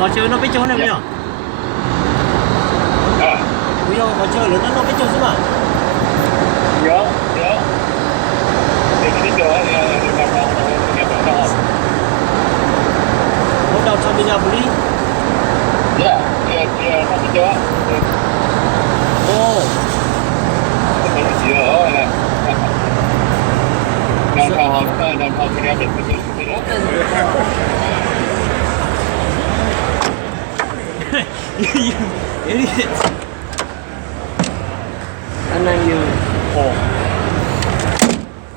có chơi nó biết chơi này nhỉ? Bây giờ có chơi lớn nó biết chơi chứ mà. Nhớ. Thì cái chỗ thì Hôm đầu cho mình nhà buli. Dạ, nó cái chỗ. Ồ. Cái gì đó nè. Đang thao cái đẹp cái You idiot. And then you pull.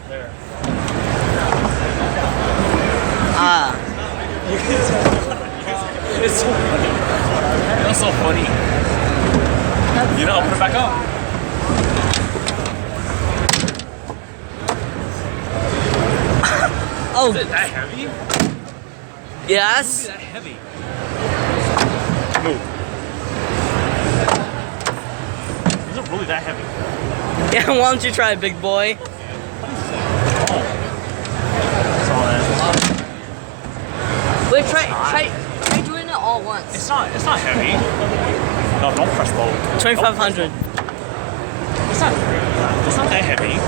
There. Ah. It's so funny. That's so funny. You know, I'll put it back up. Oh. Is it that heavy? Yes. Is it that heavy? Move. Is it really that heavy? Yeah, why don't you try it, big boy? Oh. That's all that is. Wait, try doing it all once. It's not heavy. No, don't press low. 2,500. It's not that heavy.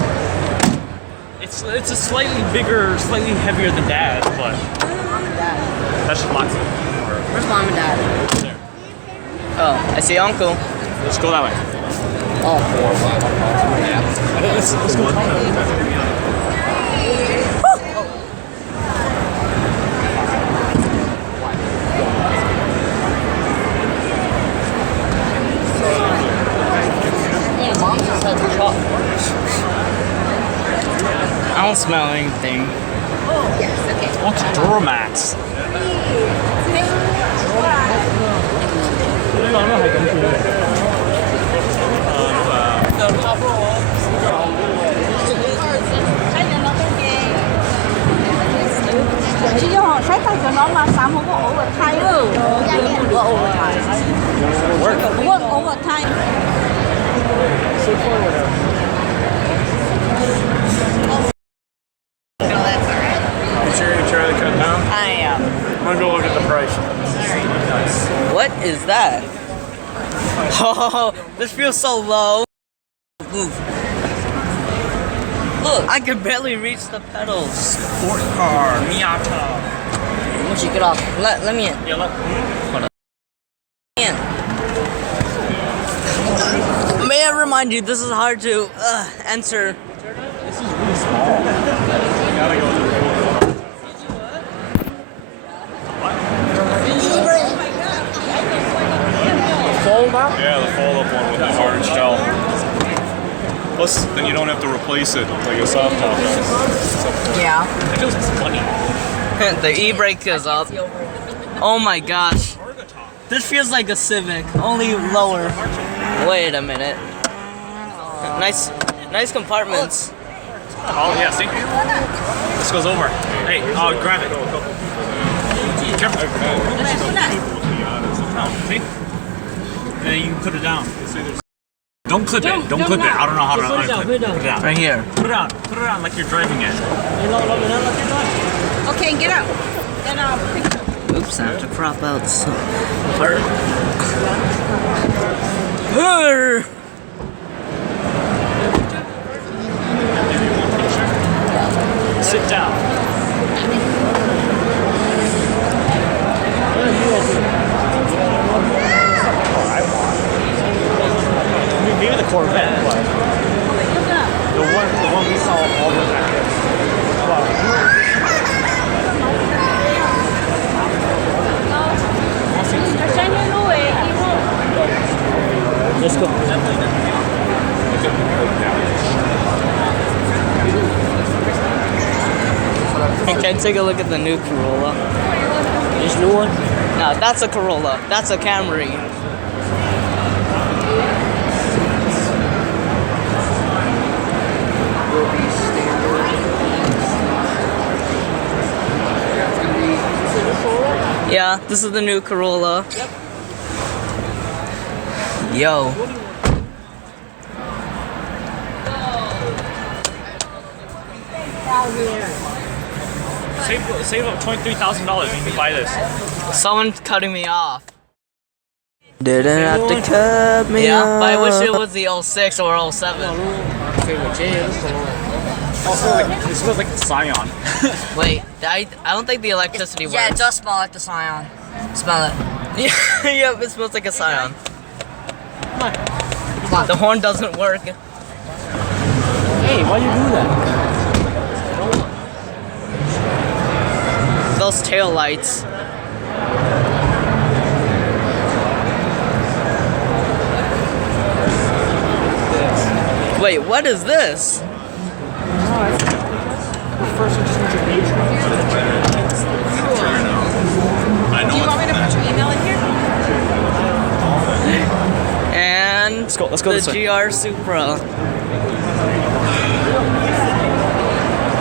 It's a slightly bigger, slightly heavier than Dad's, but Mom and Dad. that's just lots of. Where's Mom and Dad? There. Oh, I see Uncle. Let's go that way. Oh. Let's go that way. Mom just had the chop. I don't smell anything. Yes, okay. What's Duramax? Chị cho họ sách tay cho nó mà sáng không có overtime. Không có overtime. Không có overtime. You sure you're trying to cut down? I am. I'm gonna go look at the price. What is that? Oh, this feels so low. Move. Look, I can barely reach the pedals. Sport car, Miata. Once you get off, let me in. Yeah, look. In. May I remind you, this is hard to enter. This is really small. You gotta go to the fold up? Yeah, the fold up one with the hard shell. Plus, then you don't have to replace it like a soft top does. Yeah. It feels funny. The e-brake is up. Oh my gosh. This feels like a Civic, only lower. Wait a minute. Nice compartments. Oh, yeah, see? This goes over. Hey, grab it. Careful. See? And then you can put it down. Don't clip it. Don't clip it. I don't know how to unclip it. Put it down. Right here. Put it on. Put it on like you're driving it. Okay, get out. Then I'll pick it up. Oops, I have to crop out some part. Sit down. Maybe the Corvette, but the one we saw all the time. Let's go. Okay, take a look at the new Corolla. This new one? No, that's a Corolla. That's a Camry. Yeah, this is the new Corolla. Yep. Yo. Save up $23,000 and you can buy this. Someone's cutting me off. Didn't have to cut me off. But I wish it was the 06 or 07. It smells like Scion. Wait, I don't think the electricity works. Yeah, it does smell like the Scion. Smell it. Yeah, it smells like a Scion. The horn doesn't work. Hey, why you do that? Those tail lights. Wait, what is this? Do you want me to put your email in here? And Let's go this the way. GR Supra.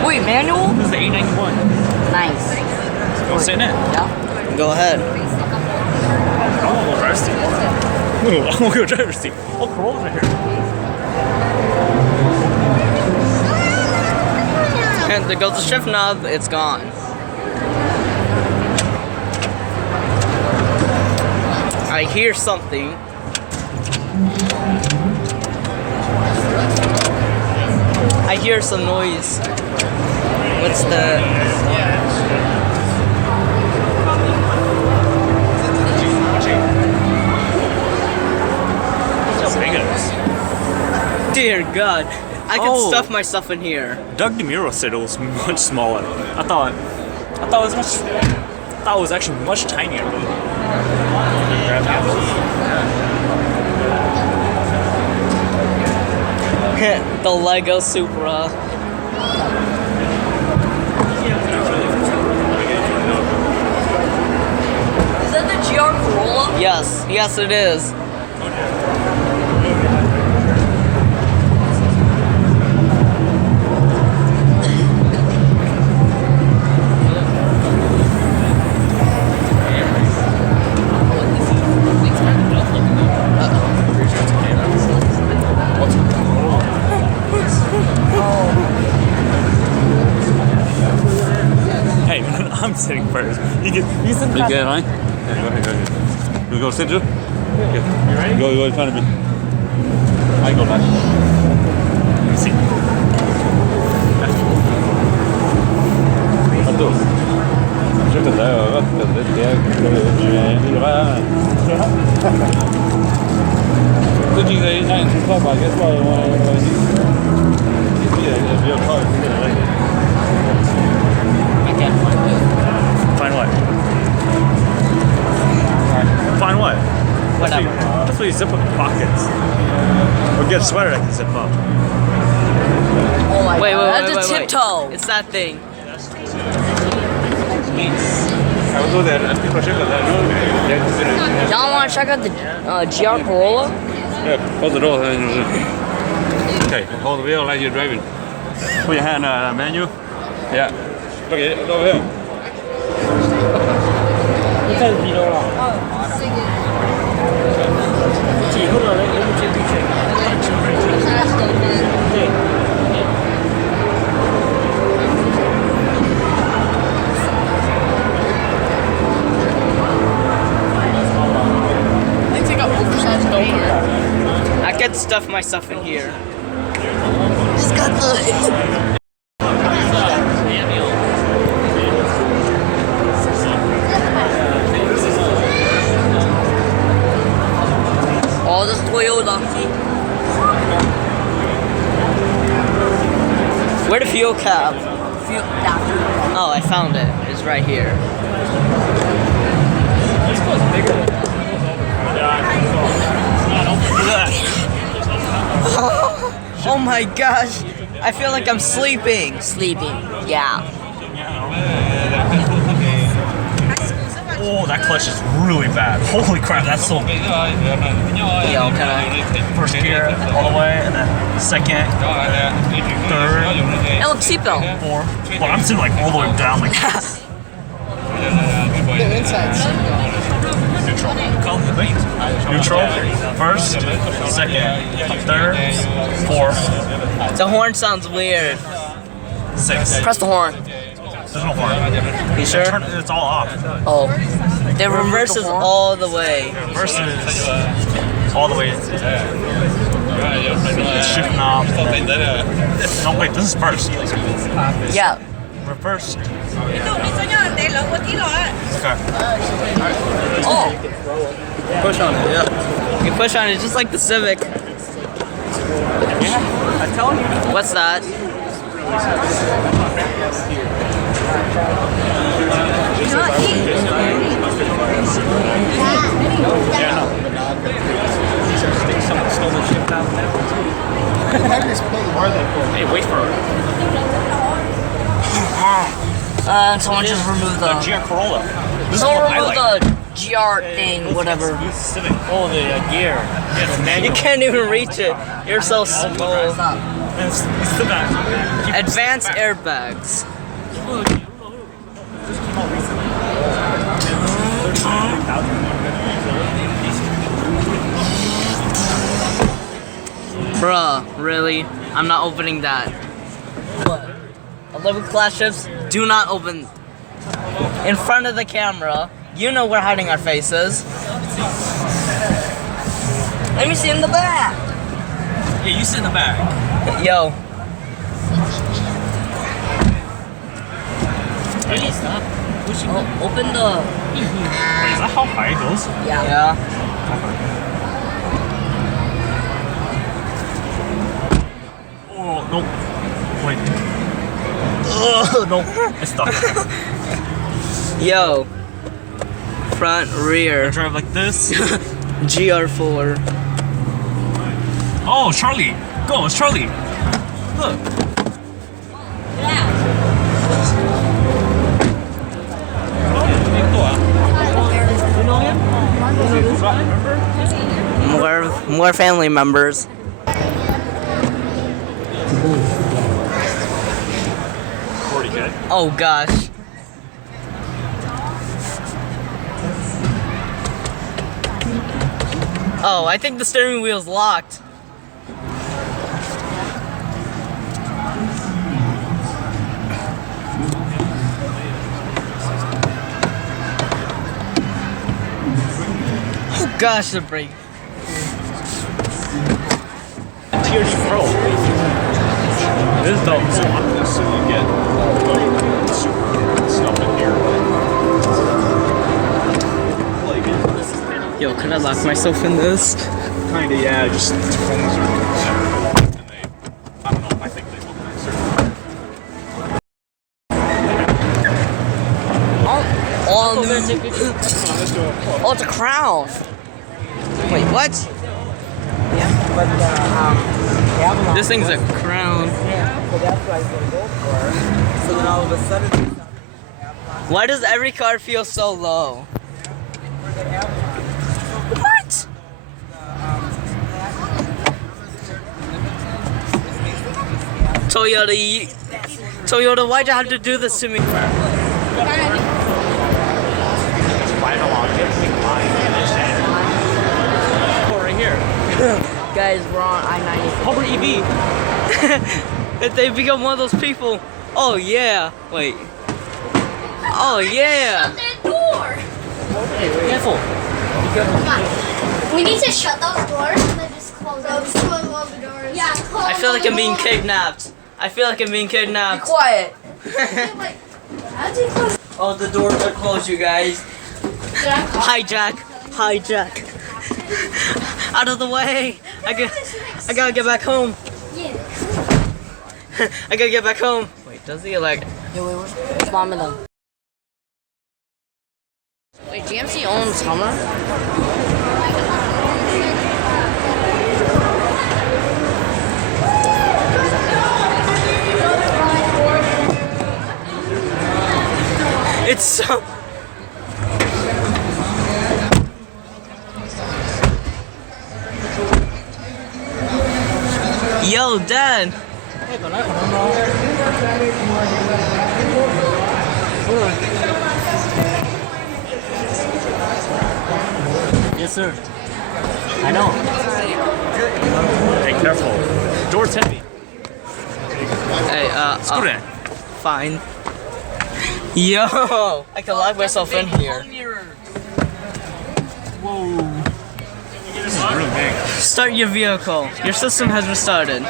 Wait, manual? This is the 891. Nice. Go sit in it. Yeah. Go ahead. I want to go driver's seat. Ooh, I want to go driver's seat. Oh, Corolla's right here. And there goes the shift knob, it's gone. I hear something. I hear some noise. What's that? How big it is. Dear God. I could Oh. stuff myself in here. Doug DeMuro said it was much smaller. I thought it was much. I thought it was actually much tinier. The Lego Supra. Is that the GR Corolla? Yes, yes it is. Hey, I'm sitting first. You sit You get right? Yeah, go ahead, go ahead. You go sit, Joe? Yeah. You ready? Go in front of me. I go last. See. Attends. Je te dis, Good thing they ain't too far back. That's why I want to your car. Find what? Find what? Whatever. That's what you zip up your pockets. Or get a sweater that can zip up. Oh my Wait, god. wait, That's wait, a wait, tiptoe. wait. It's that thing. I will go there and people check that. Y'all want to check out the GR Corolla? Yeah, close the door. Okay, hold the wheel like you're driving. Put your hand on the menu. Yeah. Okay, go ahead. They take out oversized over. I could stuff myself in here. It's got the. Oh, this Toyota. Where the fuel cap? Yeah. Oh, I found it. It's right here. Oh my gosh. I feel like I'm sleeping. Sleeping. Yeah. Oh, that clutch is really bad. Holy crap, that's so big. Yo, can I? First gear all the way, and then second, third, Hey, look, seatbelt. fourth. Well, I'm sitting like all the way down, like The inside seat. neutral. Neutral, first, second, third, fourth, The horn sounds weird. sixth. Press the horn. There's no horn. You sure? It's all off. Oh. The reverse is all the way. Reverse is all the way. It's shift knob. No, wait, this is first. Yeah. Reverse. Okay. Oh. Push on it, yeah. You push on it just like the Civic. Yeah, I'm telling you. What's that? Hey, wait for it. Someone just removed the. GR Corolla. This is Someone what I removed like. the GR thing, whatever. Use the Civic. Oh, the gear. Yeah, it's You manual. can't even reach it. You're so small. It's the back. Advanced airbags. Bruh, really? I'm not opening that. What? 11 class ships, do not open in front of the camera. You know we're hiding our faces. Let me see in the back. Yeah, you sit in the back. Yo, Really? Stop. Oh, open the. Wait, is that how high it goes? yeah. Oh, no. Wait. Oh, no. It's stuck. Yo. Front, rear. Drive like this. GR4. Oh, Charlie. Go, it's Charlie. Look. More family members. Oh gosh. Oh, I think the steering wheel's locked. Oh gosh, the brake. TRD Pro. This is dope. So on this, so you get the super stuff in here. Yo, could I lock myself in this? Kinda, yeah. Just phones are. And they, I don't know. I think they look nicer. All new. Oh, it's a crown. Wait, what? This thing's a crown. So then all of a sudden, Why does every car feel so low? What? Toyota, why'd you have to do this to me? Right here. Guys, we're on I-90. Hover EV. If they become one of those people. Oh yeah. Wait. Oh yeah. That door. Careful. We need to shut those doors and then just close them. Close all the doors. Yeah, close I feel like I'm being doors. kidnapped. I feel like I'm being Be kidnapped. quiet. Wait, how'd you close? Oh, the doors are closed, you guys. Did I close? Hijack. Hijack. Out of the way. I gotta get back home. Yeah. I gotta get back home. Wait, does the elect? Yo, wait, where's Mom and them? Wait, GMC owns Hummer? It's so. Yo, Dad. Yes, sir. I know. Hey, careful. Door's heavy. Hey, Screw that. fine. Yo, I can lock myself in here. This is really big. Start your vehicle. Your system has restarted.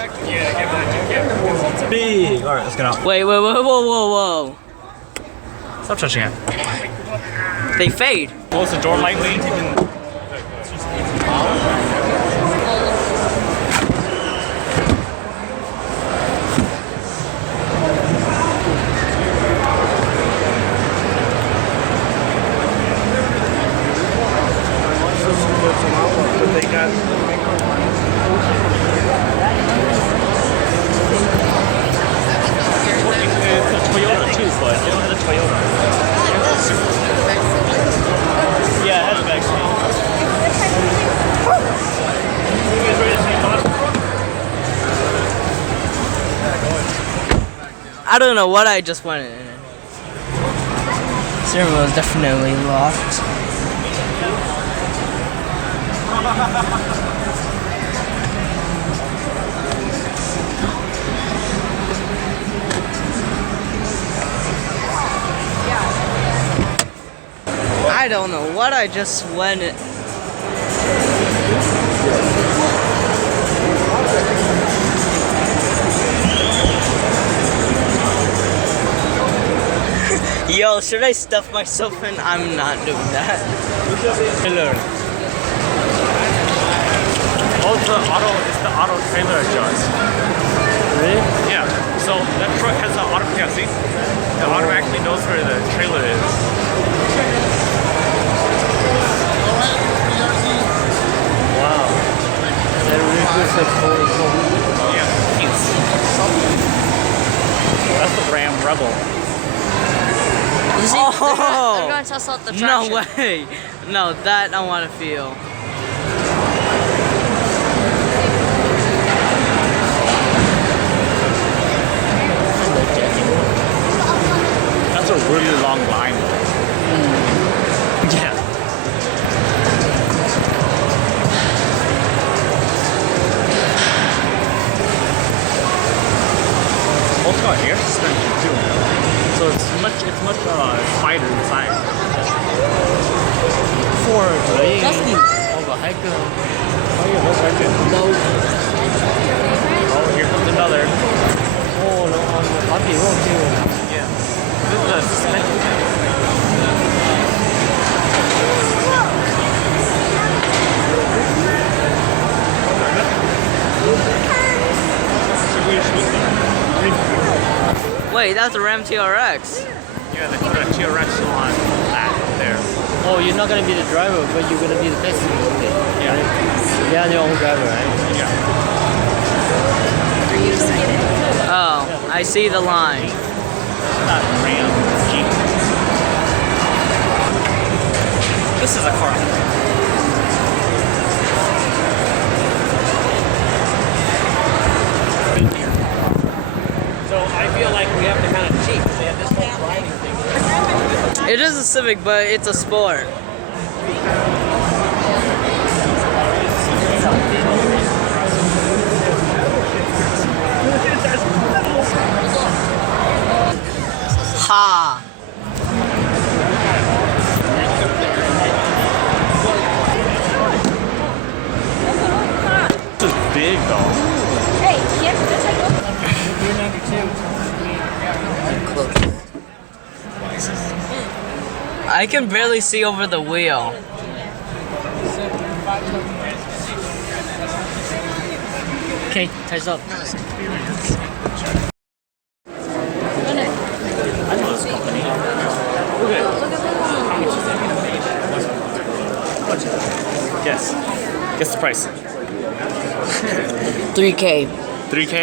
Big. All right, let's get out. Wait, whoa. Stop touching it. They fade. Close the door lightly. It's a Toyota too, but it don't have the Toyota. Yeah, it has a back seat. I don't know what I just went in. Steering wheel is definitely locked. I don't know what I just went in. Yo, should I stuff myself in? I'm not doing that. Trailer. Oh, it's the auto trailer adjust. Really? Yeah. So that truck has an auto see? It automatically knows where the trailer is. Wow. That really feels like fully. Yeah. That's the Ram Rebel. You see, Oh! they're gonna test out the traction. No way. No, that I want to feel. That's a really long line. Yeah. Also got air suspension too. So it's much wider inside. For Oh, here comes another. Yeah. This is a suspension. Wait, that's a Ram TRX. Yeah, they put a TRX on that there. Oh, you're not gonna be the driver, but you're gonna be the passenger. Okay. Yeah. Yeah, your own driver, right? Yeah. Oh, I see the line. Not Ram, Jeep. This is a car. So I feel like we have to kind of cheat. They have this whole driving thing. It is a Civic, but it's a sport. Ha! This is big though. Hey, Kim, just like I can barely see over the wheel. Okay, ties up. Guess. Guess the price. 3K. 3K?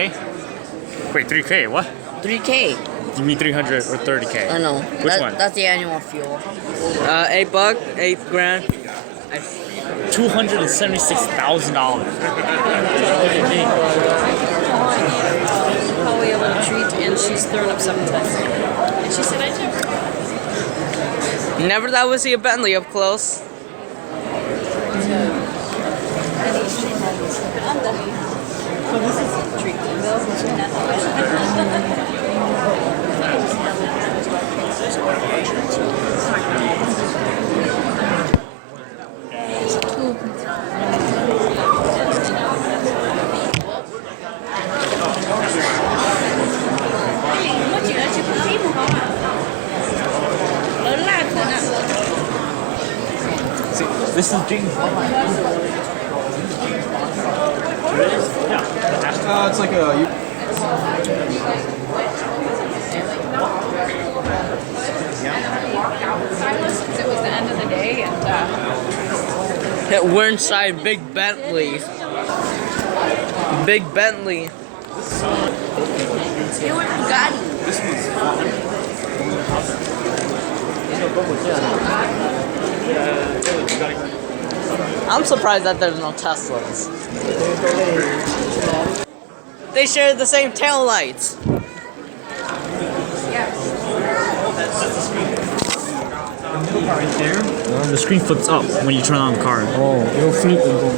Wait, 3K? What? 3K. You mean 300 or 30K? I know. Which one? That's the annual fuel. $8, $8 grand. $276,000. Probably a little treat, and she's thrown up 7 times. And she said, I do. Never thought we'd see a Bentley up close. This is James. It's like a. Because it was the end of the day and We're inside Big Bentley. Big Bentley. It was Bugatti. I'm surprised that there's no Teslas. They share the same tail lights. The screen flips up when you turn on the car. Oh, it'll flip and go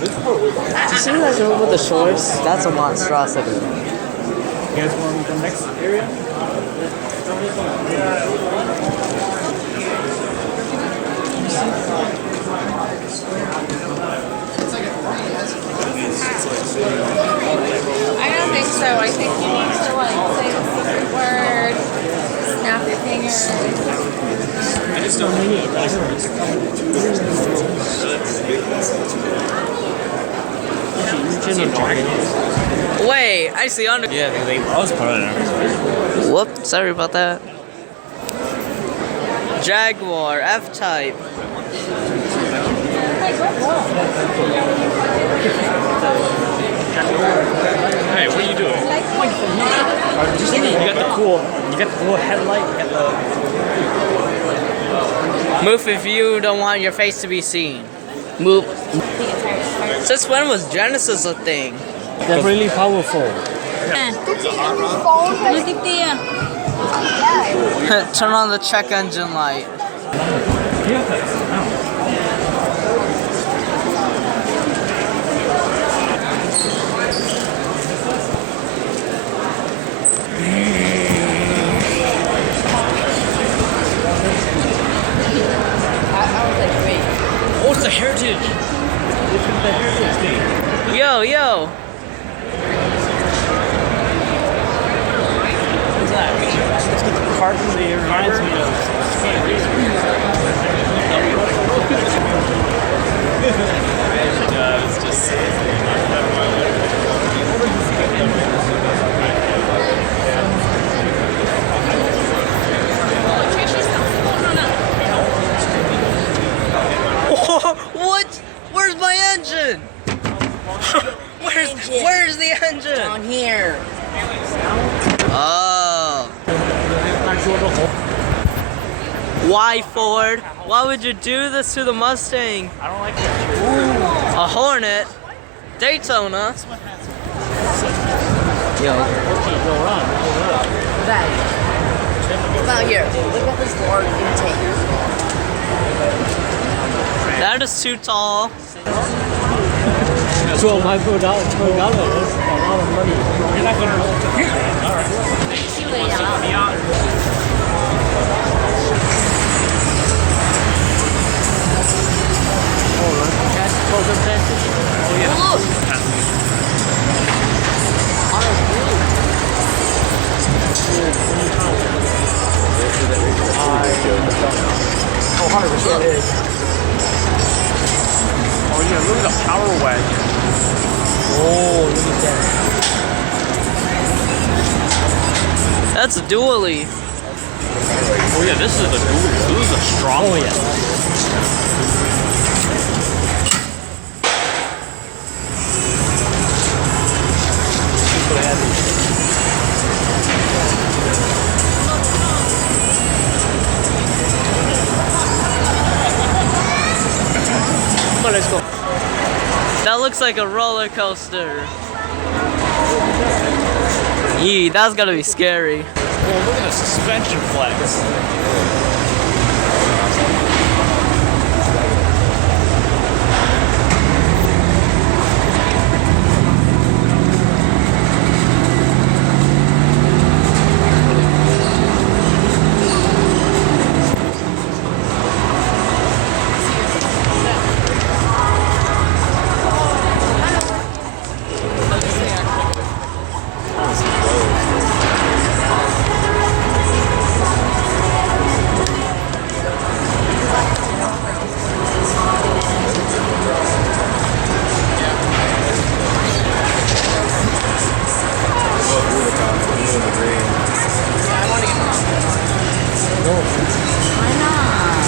Did you see that girl with the shorts? That's a monstrosity. You guys want to go next area? I don't think so. I think you need to like say the secret word, snap your fingers. I just don't need it. Wait, I see under. Yeah, I was part of it. Whoop, sorry about that. Jaguar, F-Type. Hey, what are you doing? You got the cool headlight. You got Move if you don't want your face to be seen. Move. Since when was Genesis a thing? They're really powerful. Turn on the check engine light. Oh, it's the Heritage. This is the Heritage thing. Yo, yo. What's that? Let's get the carbon that reminds me of. It's just. What? Where's my engine? Where's the engine? Down here. Oh. Why, Ford? Why would you do this to the Mustang? I don't like it. A Hornet? Daytona? Yo. Come out here. Look at this large intake. That is too tall. $12 that's a lot of money. You're not gonna. All right. Oh yeah, look at the power wagon. Oh, look at that. That's a dually. Oh yeah, this is the dually. This is a strong one. Yeah. Let's go. That looks like a roller coaster. Yee, that's gotta be scary. Oh, look at the suspension flex. Why not?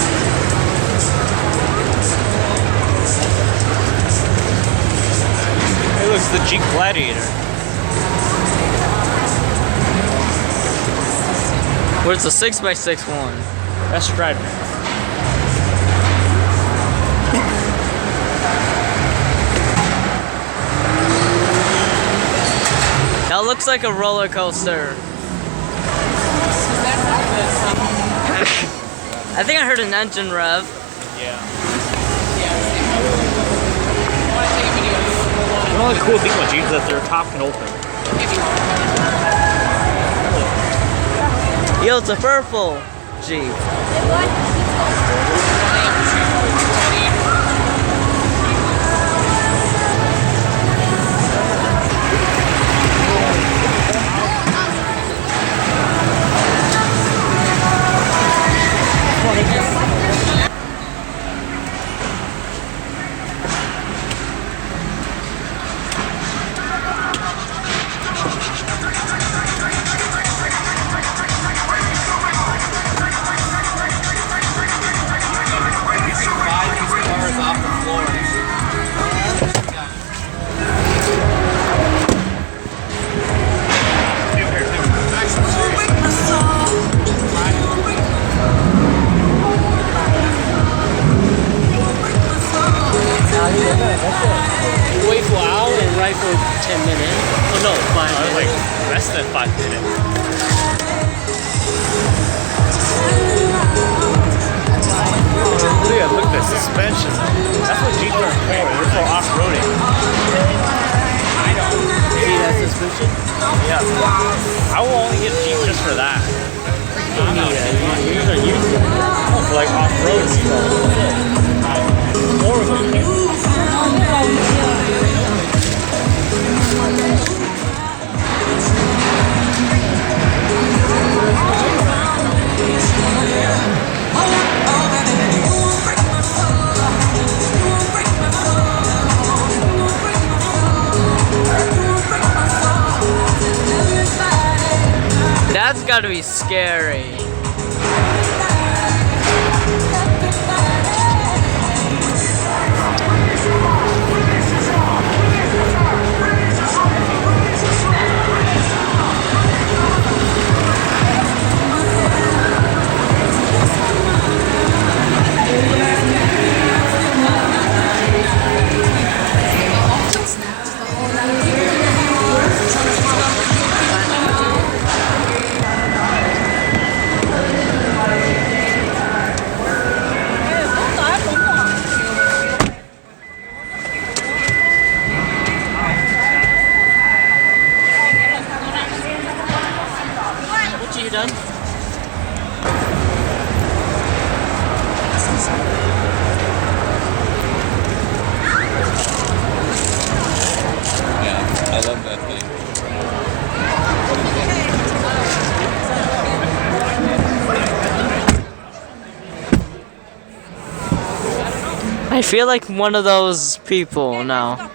Hey, look, it's the Jeep Gladiator. Where's the 6x6 one? That's Strider. That looks like a roller coaster. I think I heard an engine rev. Yeah. The only cool thing about Jeeps is that their top can open. Yo, it's a purple Jeep. Wait for an hour and ride for 10 minutes. Oh no, 5 minutes. Like less than 5 minutes. Look at the suspension. That's what Jeeps are for. They're for off-roading. See that suspension? Yeah. I will only get a Jeep just for that. You don't need it. You're gonna use it. Oh, for like off-road stuff. Or with you. That's gotta be scary. What you done? Yeah, I love that thing. I feel like one of those people now.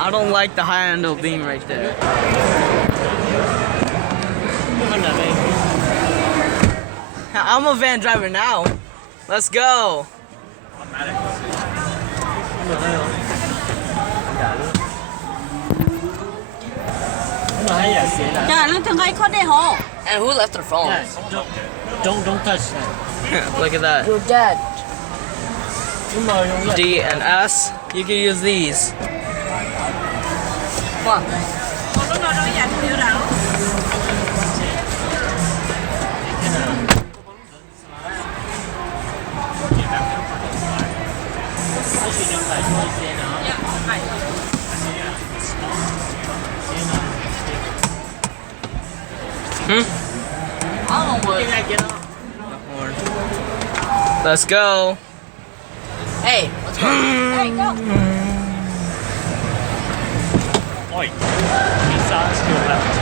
I don't like the high handle beam right there. I'm a van driver now. Let's go. And who left their phone? Yes, don't touch that. Look at that. Your dad. D and S. You can use these. Come on. Let's go. Hey, let's go. Hey, go. Oi. He saw us to the left.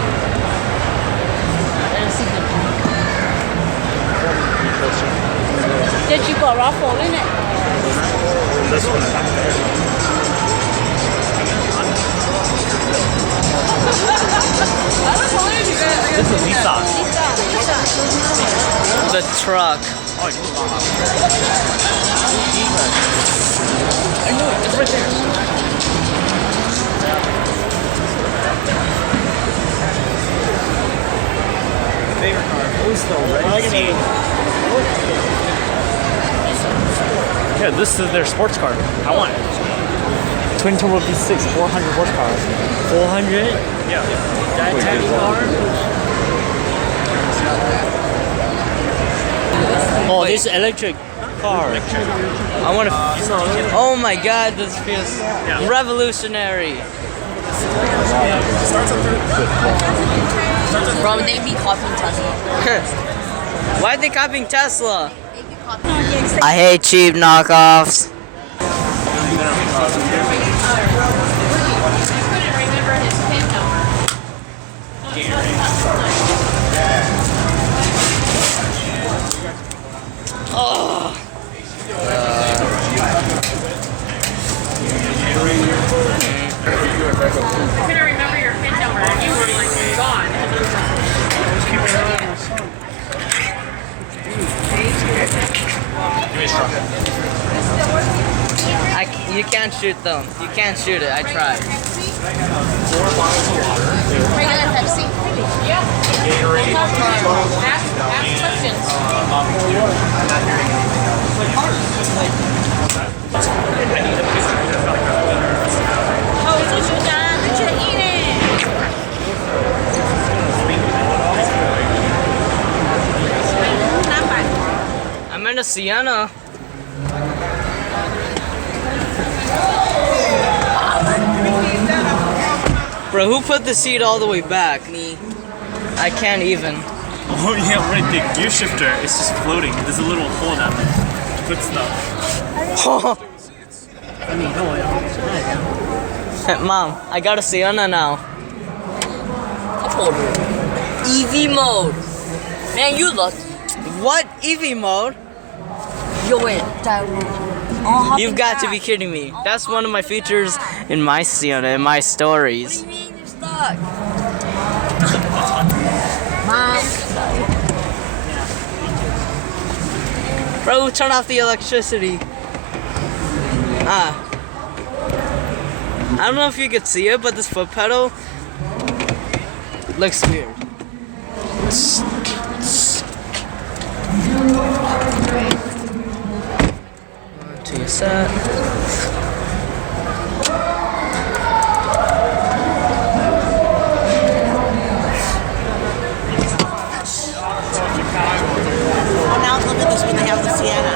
Did you go ruffle in it? This one back there. This is Nissan. The truck. Oh, I know it. It's right there. Favorite car? Who's the red? Yeah, this is their sports car. I want it. Twin turbo V6, 400 horsepower. 400? Yeah. That type of car? Oh, this electric car. I want to. Oh my god, this feels revolutionary. Bro, they be copying Tesla. Why are they copying Tesla? I hate cheap knockoffs. I couldn't remember your PIN number. You were like gone. You can't shoot them. You can't shoot it. I tried. Regular Pepsi. Yeah. Ask questions. I'm in a Sienna. Bro, who put the seat all the way back? Me. I can't even. Oh yeah, right. The gear shifter is just floating. There's a little hole down there to put stuff. Mom, I got a Sienna now. EV mode. Man, you look. What EV mode? Yo, wait. You've got to be kidding me. That's one of my features in my Sienna, in my stories. What do you mean you're stuck? Mom. Bro, turn off the electricity. I don't know if you could see it, but this foot pedal looks weird. One, two, set. Oh, now look at this when they have the Sienna.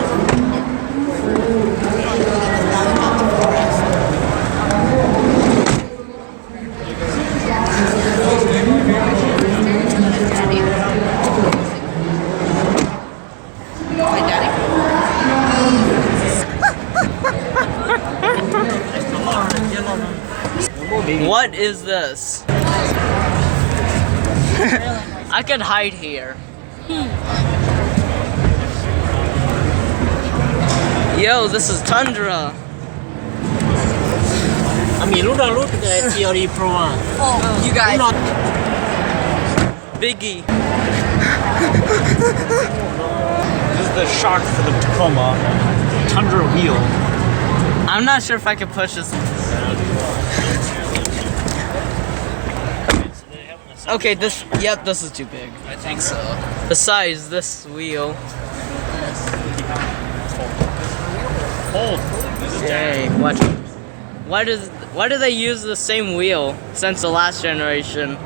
What is this? I could hide here. Yo, this is Tundra. Amigo, look at the Theory Pro 1. Oh, you guys. Biggie. This is the shock for the Tacoma Tundra wheel. I'm not sure if I can push this. Okay, this is too big. I think so. Besides this wheel. Hey, what? Why do they use the same wheel since the last generation?